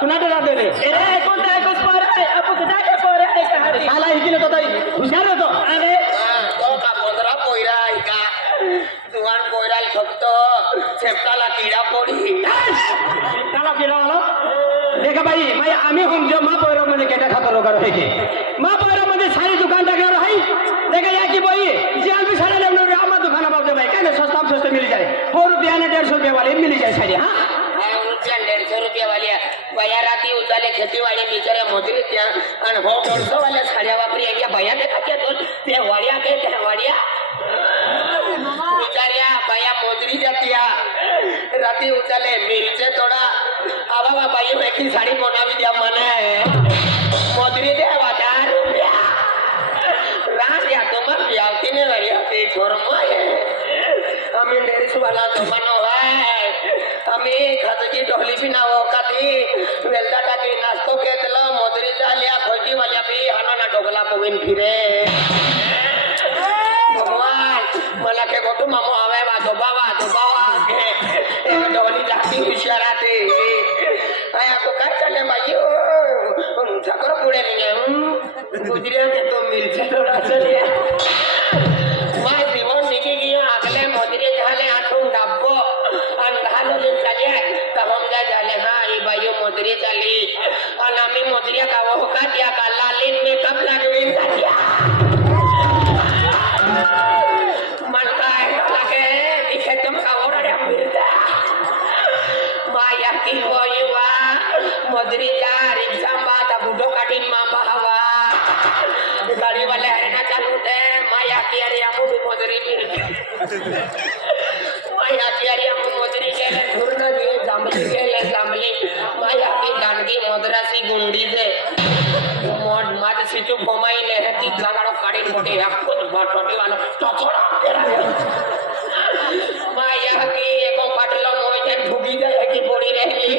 सुना दे रे अरे कोणता एकच पोर आहे आपण जागे पोर आहे का हरी साला इकडे तो ताई हुशार होतो अरे तो का बोंदरा पोयरा आहे का जुवान पोयराल फक्त शेपटाला किडा पोडी त्याला केला वाला देखा भाई भाई आम्ही हम जो मा पोयरा मध्ये केटा खातो लोक आहे की मा पोयरा मध्ये सारी दुकान टाकणार आहे देखा या की भाई जान भी सारे लेवल रे आमा दुकान बाप दे भाई कहने सस्ता में सस्ते मिल जाए 4 रुपया ने 150 रुपया वाले मिल जाए सारी हां रुपया 150 रुपया वाल्या बया राती उजाले खेतीवाडी बिचाऱ्या मोजरी त्या आणि भाऊ 150 वाल्या साड्या वापरी या बया देखा त्या दोन ते वाड्या के त्या वाड्या बिचाऱ्या बया मोजरी जातिया राती उजाले मिरचे थोडा आवा बाई वेकी साडी कोणावी द्या मने मोजरी दे 1000 रुपया रात या तुम्हाला यावतीने वाली होती छोरमाय आम्ही 150 वाला जमानो है आम्ही खाजगी ढोली भी नाव का ती वेलदा टाकी नाश्तो केतला मोदरी झाल्या खोजी वाल्या भी हाना डोगला पविन फिरे भगवान मला के गोटू मामू आवे वा दोबावा के एक ढोली जाती हुशाराते आया तो काय चाले बाई ठकर पुढे निघे गुजरिया के तो मिरची थोडा चलिए माय जीवन निघी गया अगले मोदरी झाले आठून डाब्बो आणि 10 दिन चालले तर हमजा झाले हा ही बाई मोदरी चाली आणि आम्ही मोदरिया का वो का त्या का लालीन मेकअप लागवीन झाल्या मन काय लागे इथे तुम का ओरड्या फिरता माया की होई वा मोदरी जा रिक्षा बाता बुडो काढीन मा भावा गाडी वाले आहे ना चालू दे माया की अरे आमू मोदरी फिरते माया की अरे आमू मोदरी गेले पूर्ण दिवस जांभली माया की दांडगी मद्रासी गुंडी से मोड मात सिचू फोमाई ले है की गागाड़ो काड़ी मोटे है खुद छोटे वाला चौचोड़ा माया की एको पाटलो मोय के भूगी जाए की बोड़ी रहेगी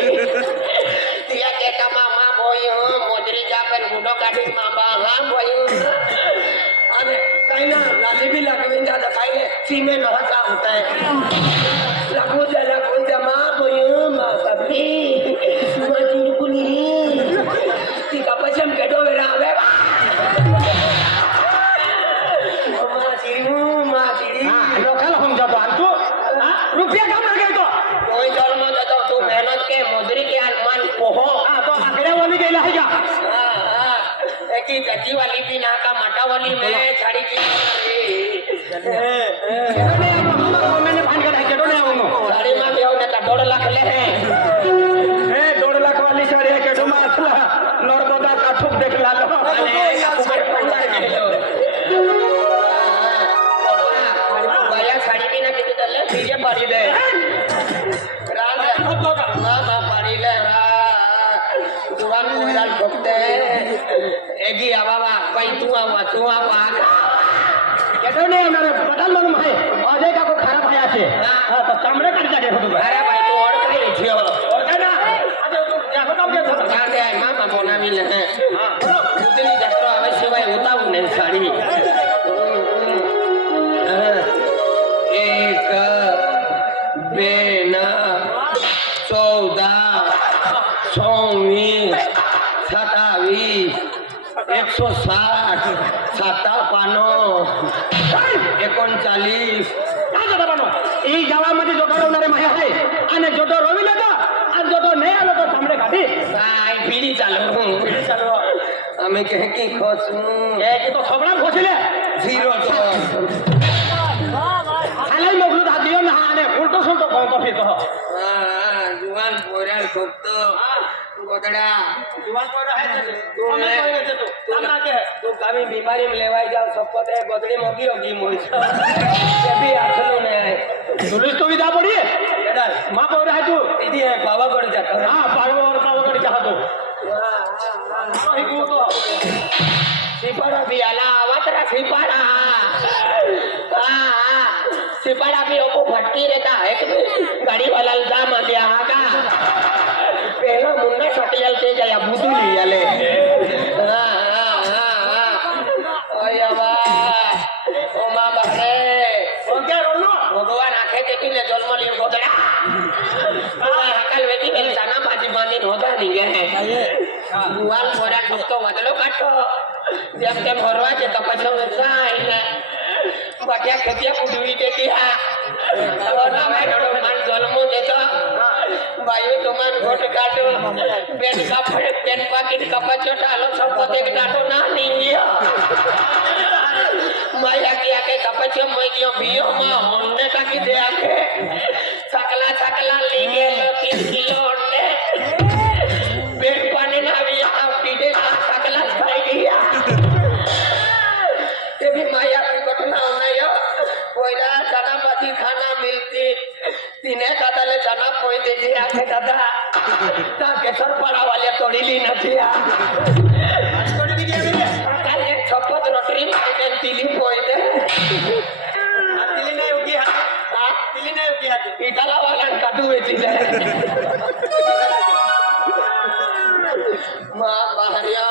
तिया के का मामा बोई हो मोदरी जा पर गुडो काड़ी मामा हां बोई अरे कहीं ना लाली भी लगविन जा खाइले सीमे न का होता है लागू जा मां बोई मां सभी मां कुनी ती का पचम के डो वेरा आवे मां चिड़ी हां लोकल हम जब तू रुपया कम लगे तो कोई जन्म देता तू मेहनत के मोदरी के अनुमान पोहो हां तो आंकड़े वाली गेला है क्या की जजी वाली भी ना का माटा वाली में छाड़ी की मैंने फान कर है केडो ने आऊंगा साड़ी में भी होने का 1.5 लाख ले है 1.5 लाख वाली साड़ी है केडो में असला नर्मदा का ठुक देख ला लो भैया साड़ी भी ना कितने चले डीजे पारी दे रात पारी ले दुकान को यार ठोकते एगी आवा भाई तू आवा केडो ने मेरे बदल मालूम है अजय का को खराब है आछे हां तो चमड़े काट जाके हो तो अरे भाई तू और कहीं छियो और कहना अजय तू क्या बताओ के जान दे मामा बोना मिले हां उतनी जत्रा अवश्य भाई उताऊ ने साड़ी एक बेना 14 24 27 160 57 39 काय जाता बनो ई गावामध्ये जोडो होणारे माया आहे आणि जोडो रोविले तो आणि जोडो नाही आलो तो सामने काढी काय पिढी चालू आम्ही कहे की खोसू ए की तो सबळा खोसले 0 तो खाली मोगलू दा दियो ना आणि उलटो सुलटो कोणतो फिरतो जुवान पोऱ्याल ठोकतो गोदड़ा जुवान पोरा है तू कभी बीमारी में लेवाई जाओ सबको दे गोदड़ी मोगी होगी मोइसा ये भी आखलो ने है पुलिस तो विदा पड़ी है मां पोरा है तू दीदी है पावागढ़ जाता हां पावागढ़ जा तो हां ही को तो सिपाड़ा भी आला आवतरा सिपाड़ा सिपाड़ा भी ओको फटती रहता है गाड़ी वाला दाम आ गया आगा पहला मुन्ना सटियल के गया बुदुली आले ओया बा ओ मां बारे ओ क्या रोलो भगवान आंखें देखी ले जन्म लियो गोदड़ा हकल वेटी के जाना बाजी बांधी होता नहीं ગુવાલ મોરા ઠપતો વધલો કાઢો જેમ તેમ ફરવા છે તો પછી કાંઈ ને બટ્યા ખેતિયા પૂડવી દેતી હા માન જન્મો દેતો ભાઈઓ તમાર ઘોટ કાઢો પેન કાપડે પેન પાકીટ કપાચો ટાલો સંપતે કાઢો ના નીયો માયા કે આકે કપાચો મઈયો ભીઓ માં હોન્ને કાકી દે આકે सकला सकला ले गए 3 किलो अंडे पेट पानी ना भी आप पीछे सकला खाई गया ये भी माया की घटना होना यो कोई ना चना पाती खाना मिलती तीने दादा ले चना कोई दे जी आके दादा ता केसर पड़ा वाले तोड़ी ली नहीं आ तोड़ी भी दिया कल एक छप्पत रोटी मारे तिली कोई दे तिली नहीं होगी हां तिली नहीं होगी हां इटाला वाला काटू वेची जाए माँ बाहरिया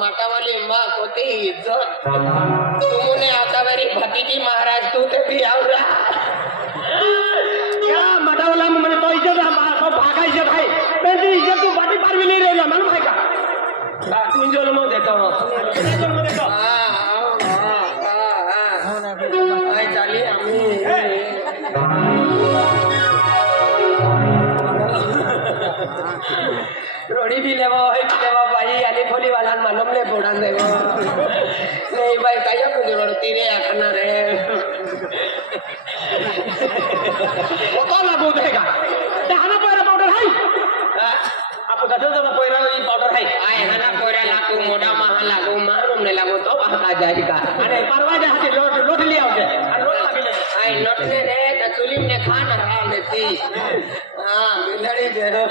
माता वाली माँ होती इज्जत तुमने आता मेरी भतीजी महाराज तू ते भी आओ रहा क्या माता वाला मैंने तो इज्जत तो भागा इज्जत है तेरी इज्जत तू बाटी पार भी नहीं रही मालूम है का तुम जो लो देता हूँ आई चाली अम्मी रोड़ी भी लेवा भाई आली फोली वाला मालूम ले बोड़ान देवो नहीं भाई काया कुछ रोटी रे आखना रे वो तो लागू देगा दहना पर पाउडर है आपको दसो तो कोयरा ये पाउडर है आए हना कोरा लागू मोटा महा लागू मारूम ने लागू तो आ जाएगा अरे परवा जा हाथी लोट लिया होगे और रोट लगी ले आई नोटने रे तो चुलीम ने खाना खा लेती हाँ बिलड़ी दे दो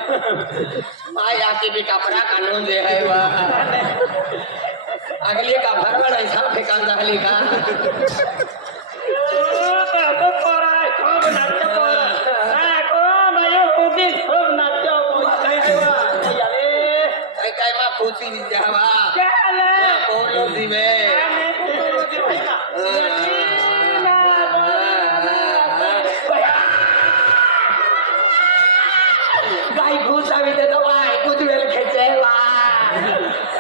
आई आके भी कपड़ा कानून दे है वाह अगली का भरवड़ ऐसा फेंका दहली का तो कोरा है खूब नाचो कोरा हां को भाई होगी खूब नाचो काय मा खुशी जावा क्या ले बोलो दिवे गाय घुस आवी दे तो भाई कुछ वेल खेचे वा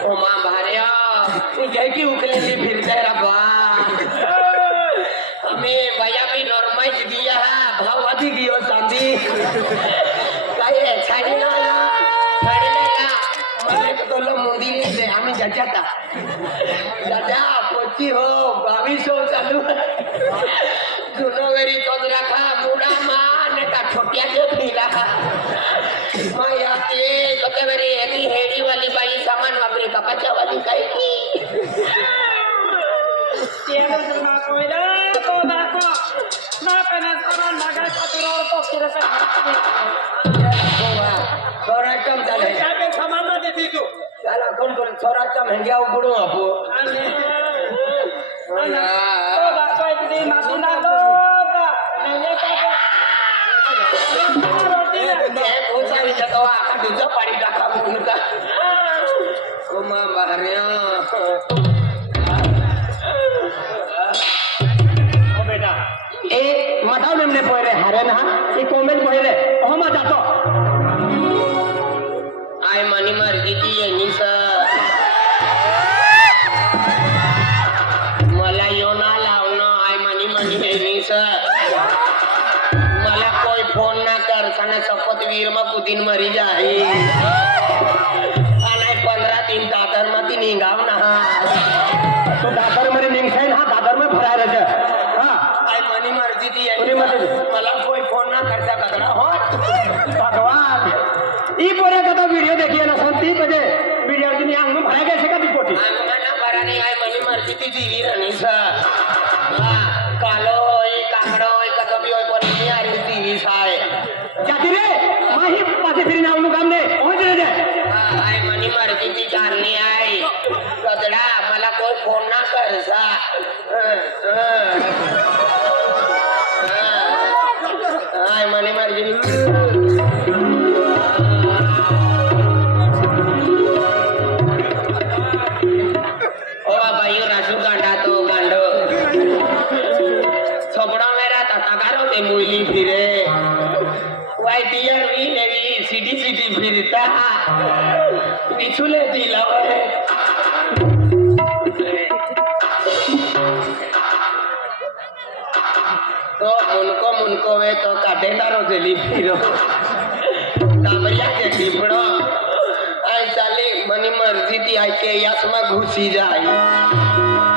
ओ मां भारिया तू गाय की उकलेली फिरते रबा हमें भैया भी नॉर्मल दिया है भाव अधिक गियो चांदी काय छाड़ी ना મને તો લો મુંદી ની દે આમી જજાતા દાદા પોચી હો 2200 ચાલુ જૂનો વેરી તો રાખા મુડા માં ને તા છોટિયા જે પીલા માયા તે કતે વેરી એની હેડી વાલી બાઈ સામાન વાપરે કપાચા વાલી કાઈ की Tiada sama koida ko dako na penasaran naga katurar to kira-kira छोरा कम चाले Sampai sama mana di situ? साला कौन छोरा कम हंगिया उगड़ो आपो Oh, bakso itu di Masuna lo, Pak. Nanya kata. Roti ये पूछा ही तो आका दूसरा पानी का काम उनका ओ मां बाहरिया ओ बेटा ए मटाव नेमने पोरे हारे ना ई कमेंट पोरे ओमा जातो आय मानी मार गीती ये निसा मला योना लावणं आय मानी हे निसा मला कोई फोन ना कर सना शपथ वीर मा कुदिन मरी जाई आणि 15 दिन दादर मध्ये निघाव ना तो दादर मध्ये निघाय ना दादर मध्ये भरायला जा हां आय मानी मार गीती ये मला कोई फोन ना करता कदरा हो भगवान ई पोरे का वीडियो देखिए ना संती बजे वीडियो की आंग में भरा कैसे का दिपोटी आंगना भरा नहीं आय मनी मर्जी ती जीवी रनीसा कालो होय काकडो होय कदबी होय पण मी आरी जीवी साय जाती रे माही पासे फिरी ना उनु काम दे पहुंच रे दे आय मनी मर्जी ती कारणी आय कदडा मला कोई फोन ना करसा आय मनी मर्जी राजू गांडा तो गांडो छोबड़ा मेरा ततागारो ते मुइली फिरे वाई टीआर वी नेवी सिटी फिरता पिछुले दिला है तो मुनको वे तो काटेदारो जेली फिरो कामरिया के टिपड़ो आई चाली मनी मर्जी थी आई के यस में घुसी जाई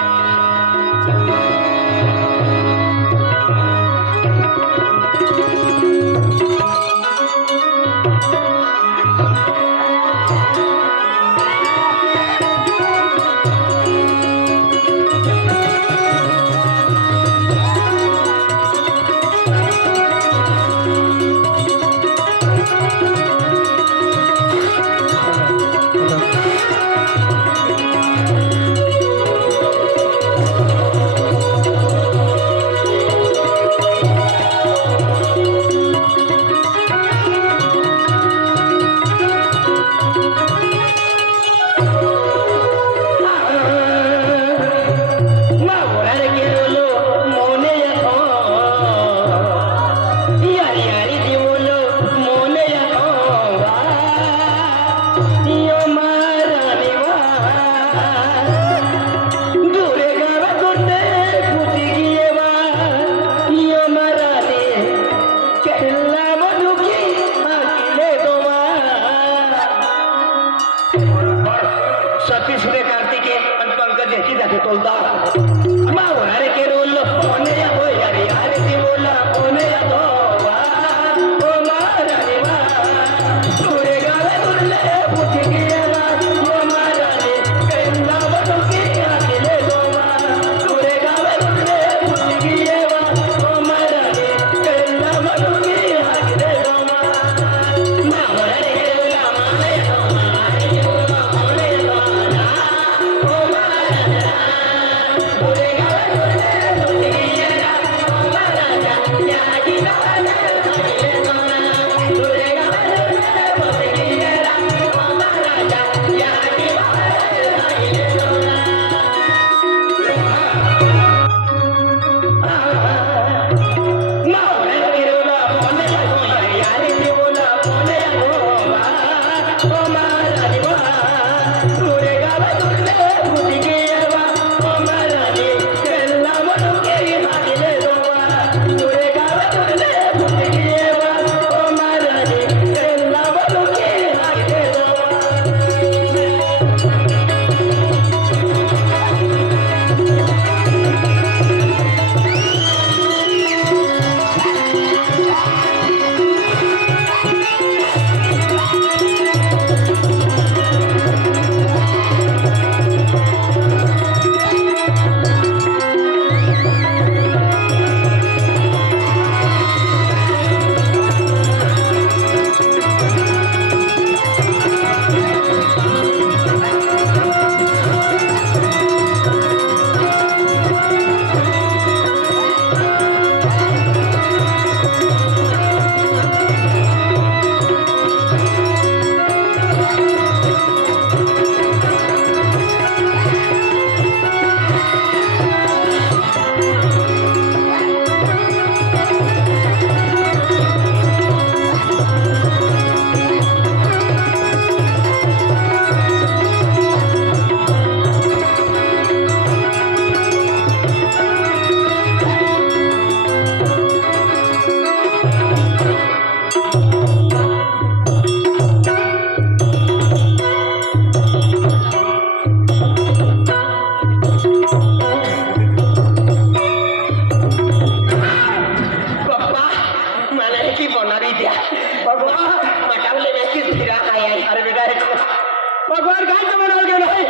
भगवान काय का बनाव गेलो आहे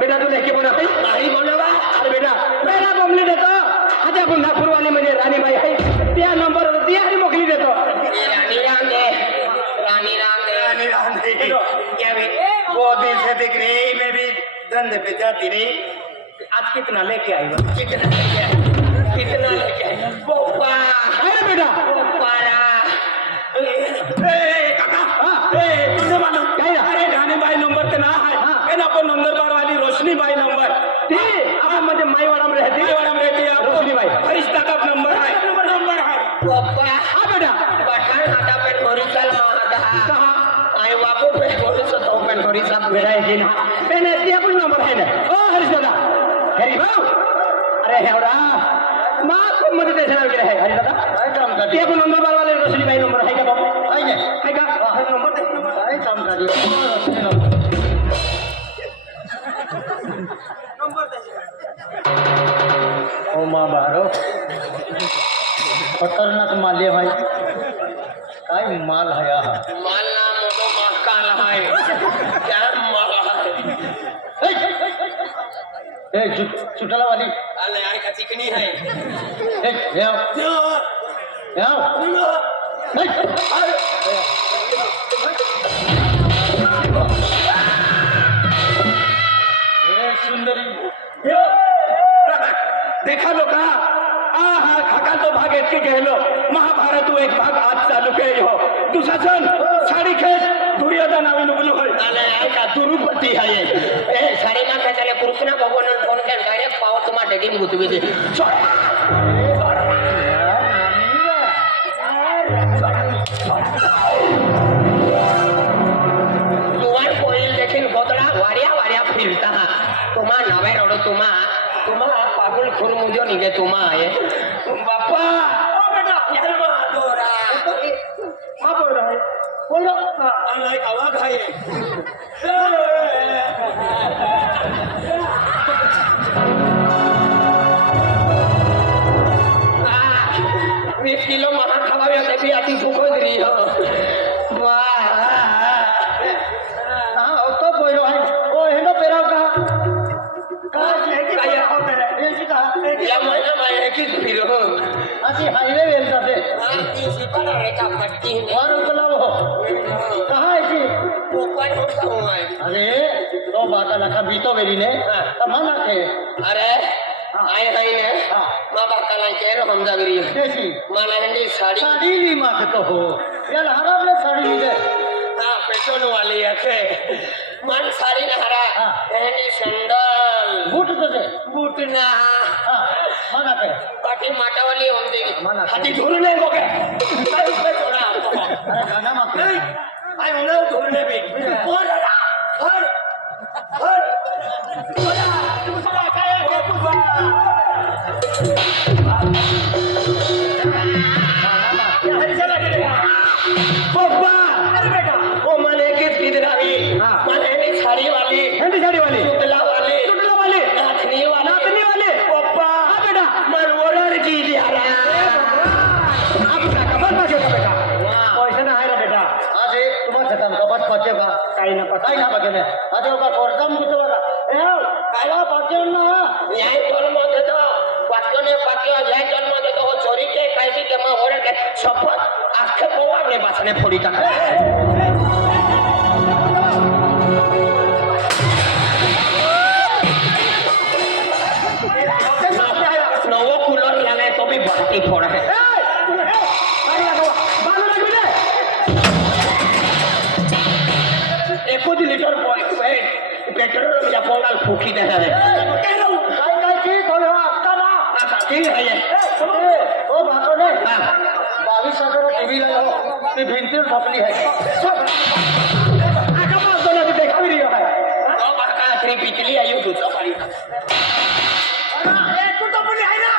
बेटा तू लेके बनव नाही बनवा अरे बेटा पहिला बमली देतो आता पुन्हा पूर्वाली म्हणजे राणीबाई आहे त्या नंबर ती आणि मोकली देतो रानी रांदे क्या वे वो दिन से देख रही मैं भी धंधे पे जाती रही आज कितना लेके आई बा कितना लेके आए बोपा अरे बेटा बोपारा तुझे मालूम काय अरे रानीबाई नंबर ते ना है ना अपन नंबर बार वाली रोशनी बाई नंबर ती आपण म्हणजे माईवाडा मध्ये रहते माईवाड़ा में रहती है रोशनीबाई फरिश्ता का नंबर है बोपा हा बेटा बटन आता पे थोड़ी साल मादा कहा आई वापो पे थोड़ी सा तो पे थोड़ी सा बेटा की ना मैंने ते पण नंबर आहे ना ओ हरीश दादा हरी भाऊ अरे हेवरा मा मध्ये त्याच्या नाव गेले आहे हरी दादा काय काम का ते पण नंबर बार वाले रसली बाई नंबर आहे का बाबा आहे ना आहे का नंबर दे काय काम का ओ माँ बारो खतरनाक माले भाई काय माल है हा माल ना मोठो महाकाल आहे क्या माल आहे ए चुटला वाली आले आहे का चिकनी आहे ए याव याव ए सुंदरी देखा लोका हा तो भाग इतके गेलो महाभारत एक भाग आज चालू केली हो दुसरा सण साडी खेळ दुर्योधन नावी नुकलो होय आले आहे का दुरुपती आहे ए साडी मा खेचाले कृष्ण भगवान फोन केला डायरेक्ट पाव तुम्हा डेटिंग गुतवी दे जुवान कोईल देखील गोदडा वाड्या फिरता तुम्हा नवे रडो तुम्हा पागल खुर मुझे निघे तुम्हा आहे बाप्पा ओ बेटा यार दोरा मा बोल रहा है बोलो आलाय आवाज आहे वीस किलो महा खावा होते भी अति भूख रही हो हां तो बोलो है ओ हेनो पेराव का या महिना माया की फिर हो अति हाईवे वेल जाते का पट्टी और उनको हो कहाँ है जी ऊपर होता हूँ मैं अरे तो बात लखा बीतो वेली ने तमाना थे अरे आए हाय ने माँ बाकाला के रो हम जागरी कैसी माला हंडी साड़ी साड़ी ली माँ तो हो यार हराम ने साड़ी ली दे हाँ पेट्रोल वाली है मन साड़ी ना हरा हाँ। हंडी सैंडल बूट तो दे बूट ना हाँ माना पे पाटी माटा वाली हम देगी माना हाथी धुलने को के कल पे छोड़ा आपको अरे गाना माँ नहीं आई उन्हें धुलने भी और और दूसरा काय है पप्पा अरे बेटा वो माने की पिदरावी माने की साड़ी वाली हंडी साडी वाली टुकला वाली टुकला वाली नाचनी वाली नाचनी वाली पप्पा हा बेटा मन ओरड की दियाला आपला कबर पाहिजे का बेटा पैसा ना आहे रे बेटा आज ये तुम्हारे काम का बस पचे का काही ना पता काय ना बघे ने आज का कोरदम कुछ वाला ए काला पचे ना यही जन्म देतो पाक्योने पाक्यो यही जन्म देतो हो चोरी के कैसी के मां ओरड के शपथ आखे पोवा ने बासने फोड़ी का नवो कूलर लाने तो भी बाकी फोड़ा है एको लिटर पेट्रोल या पोंगल फूकी दे है काय की थोडे आता ना ठीक है ये ओ भातो ने 22,000 टीवी ला हो ती भिंतीवर ठोकली आहे आका पास दोन देखा भी रही है तो बाका थ्री पिछली आयु दूसरा पारी एक तो पण आहे ना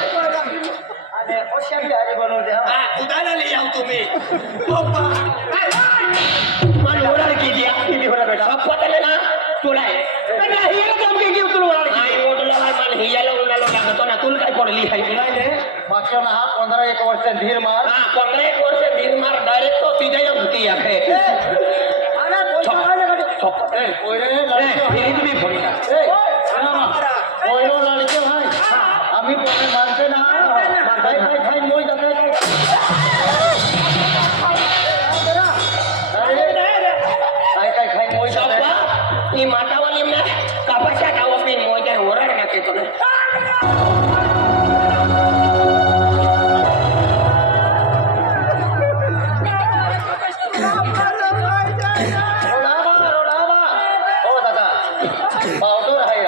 आणि अशा बिहारी बनवते हा उदाला ले जाओ तुम्ही पप्पा मन ओरड की दिया किती होणार बेटा सब पता लेना तुला आहे नाही याला काम के घेऊ तुला ओरड आई ओढला मन हियाला उलालो लागतो ना तुला काय पडली आहे नाही रे मागच्या ना 15-1 वर्ष धीर मार हा 15 वर्ष बीर मार डायरेक्ट तो सीधा ही होती आहे अरे पैसा काय लगा ए ओरे लड़के फिर भी फोड़ी का ए ओरो लड़के भाई आम्ही कोणी मानते ना काय काय खाई मोय जाते काय काय खाई मोय जाते Siapa? Ni mata wali mna kapasya kawo pin mo jan orar na kito na. रोडावा हो दादा पावडर आहे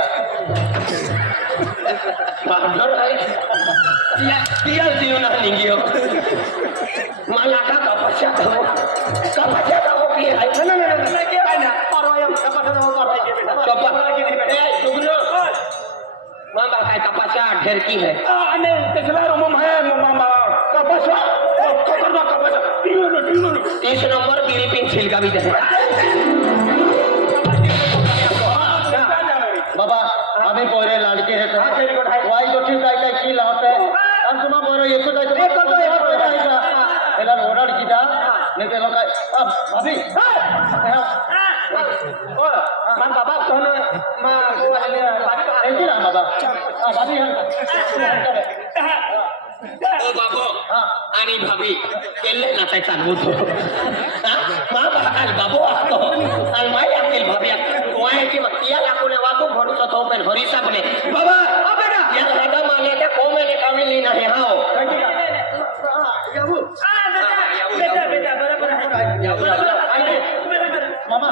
Bahdor ay. Dia siu na ningyo. Malaka kapasya tahu. Kapasya tahu kia. Coba. Tunggu. Mama kai kapasya ढेर की है. umum hai mama kapasya. 30 number Philippine छिलका भी दे. बाबा आम्ही पोरे लाडके आहेत वाई गोष्टी काय काय की लावते आणि तुम्हा बरं एकच आहे त्याला ओरड किदा नाही त्याला काय भाभी man baba kono ma येते ना बाबा भाभी ओ बाबो आणि भाभी केले ना ते चालवत होतो मा बाकाल बाबो असतो आणि माय आपली भाभी वायची मतिया लाकोने वाको भरू तो पण हरी साबने बाबा अबेडा या दादा माने त्या कोमेने कामिली नाही हाओ बेटा बरोबर आहे मामा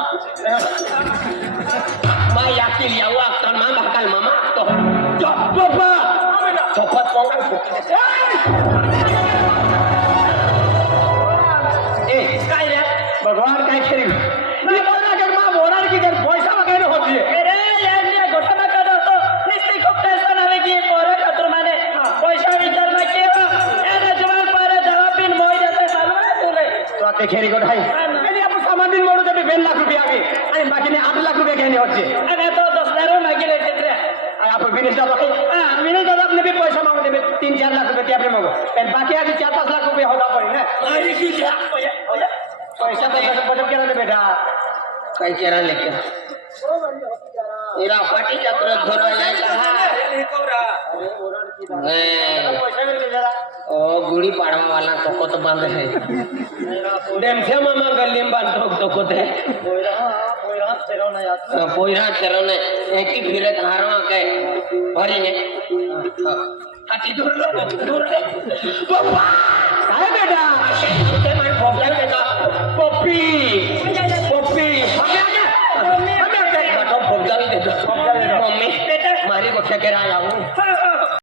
मा यातील यावं असतं मा बाकाल मामा असतो बाबा सोबत पोंगल ए काय रे भगवान काय खेळी मी बोलला की मा बोलार की जर पैसा वगैरे होती अरे यार घोटाळा करतो निस्ती खूप टेन्शन आले की पोरं खातर माने पैसा विचार ना केला याने जवळ पर जवाबीन मोय देते चालू आहे तुले तो आता खेळी गोट आहे आणि आपण सामान दिन मोडू ते 2 लाख रुपये आगे आणि बाकीने 8 लाख रुपये घेणे होते अरे तो 10 लाख मागिले चित्रे आणि आपण विनेश दादा विनेश दादा आपने भी पैसा मांगते 3-4 लाख रुपये ते आपले मागो पण बाकी आधी 4-5 लाख रुपये होता पडेल ना अरे की द्या पैसा तर बचत केला ना बेटा काय केरा लेके इरा पाटी चक्र धरो यायला हा पैसा मिळते जरा ओ गुड़ी पाड़वा वाला तोको तो बंद है डेमथे मामा गल्ली में बांध तोको ते पोइरा चरने एक ही फिरे धारवा के भरी ने हाथी दूर लो बाबा काय बेटा ते मार भोगला बेटा पप्पी पप्पी हमें भोगला ही दे दो मम्मी बेटा मारी को ठेकेरा